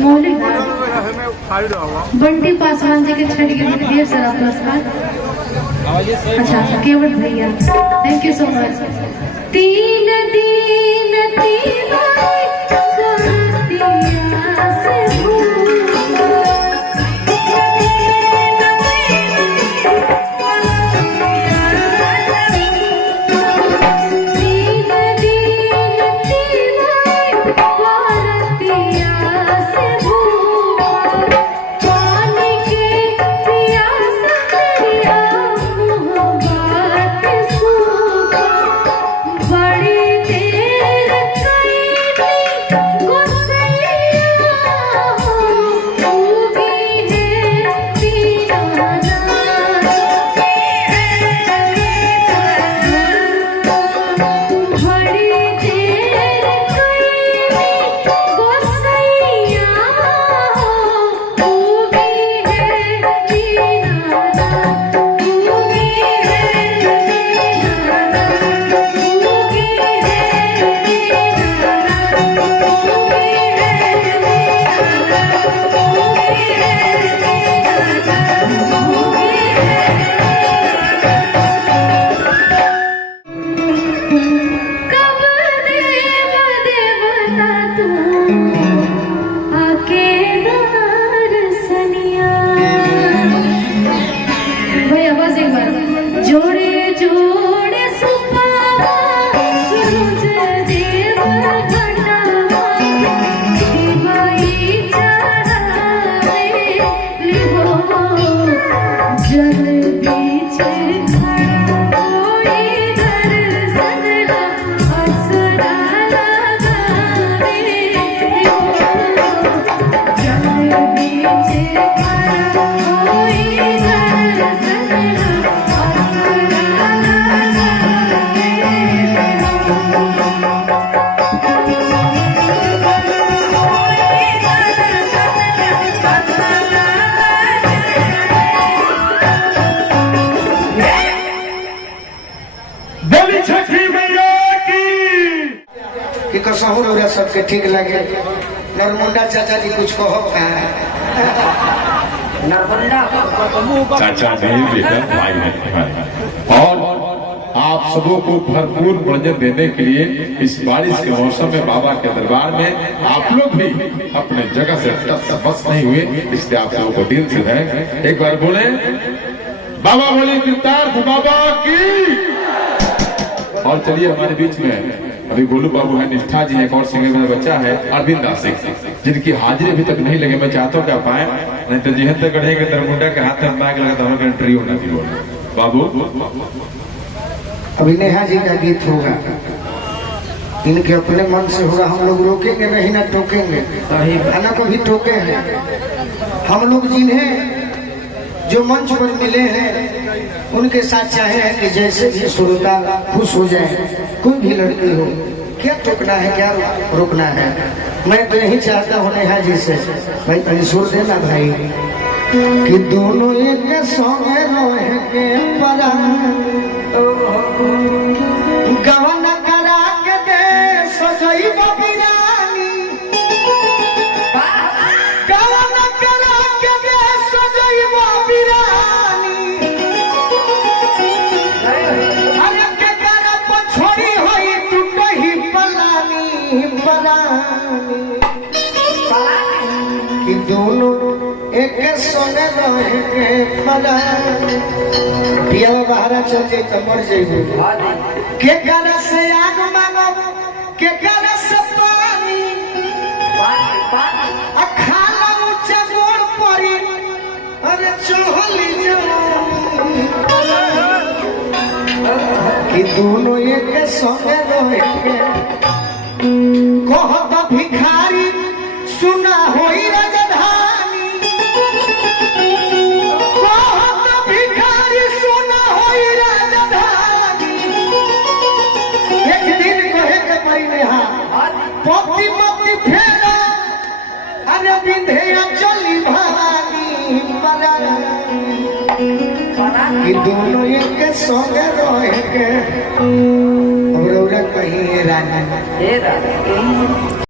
मौलिक बंटी पासवान जी के छठ के ढेर सारा पुरस्कार। अच्छा केवल भैया थैंक यू सो मच। तीन दिन तीन कसहूर सबके ठीक लगे। नरमुंडा चाचा जी कुछ कहो चाचा नहीं बेटा भाई है। और आप सबों को भरपूर भोजन देने के लिए इस बारिश के मौसम में बाबा के दरबार में आप लोग भी अपने जगह से बस नहीं हुए, इसलिए आप लोगों को दिल से है। एक बार बोले बाबा बोले कृतार्थ बाबा की। और चलिए हमारे बीच में अभी गोलू बाबू है, निष्ठा जी है, एक और सिंगर मेरा बच्चा है अरविंद दास जिनकी हाजिरी अभी तक नहीं लगे। मैं चाहता हूँ क्या पाए नहीं तो जिहन तक गढ़ेंगे दरमुंडा के हाथ में बैग लगा तो हमारे एंट्री होना भी होगा। बाबू अभी नेहा जी का गीत होगा, इनके अपने मन से होगा। हम लोग रोकेंगे नहीं ना टोकेंगे, खाना को भी टोके हैं हम लोग। जिन्हें जो मंच पर मिले हैं उनके साथ चाहे हैं कि जैसे भी श्रोता खुश हो जाए, कोई भी लड़की हो, क्या टोकना है क्या रोकना है। मैं तो यही चाहता हूँ नेहा जी से, भाई पहले सुर देना भाई कि दोनों एक संगे रहे के गवन करा के दे सजई बिरानी, गवन करा के दे सजई बिरानी, अरे के कर पछोड़ी होई टूटही पलानी पलानी कि दोनों एक सोने रहे के पलानी। पिया बाहर चल जाए तो मर जाए। के कर से आग मांगो के कर से पानी, खाला ऊंचा गोड़ पड़ी अरे चोहली कि दोनों एक संगे रहे के कहत भिखारी सुना होई राजधानी, कहत भिखारी सुना होई राजधानी। एक दिन कहे के पड़ी नेहा पति मति फेरा अरे विंध्या चली भवानी कि दोनों एक संगे रहे के कहीं रानी।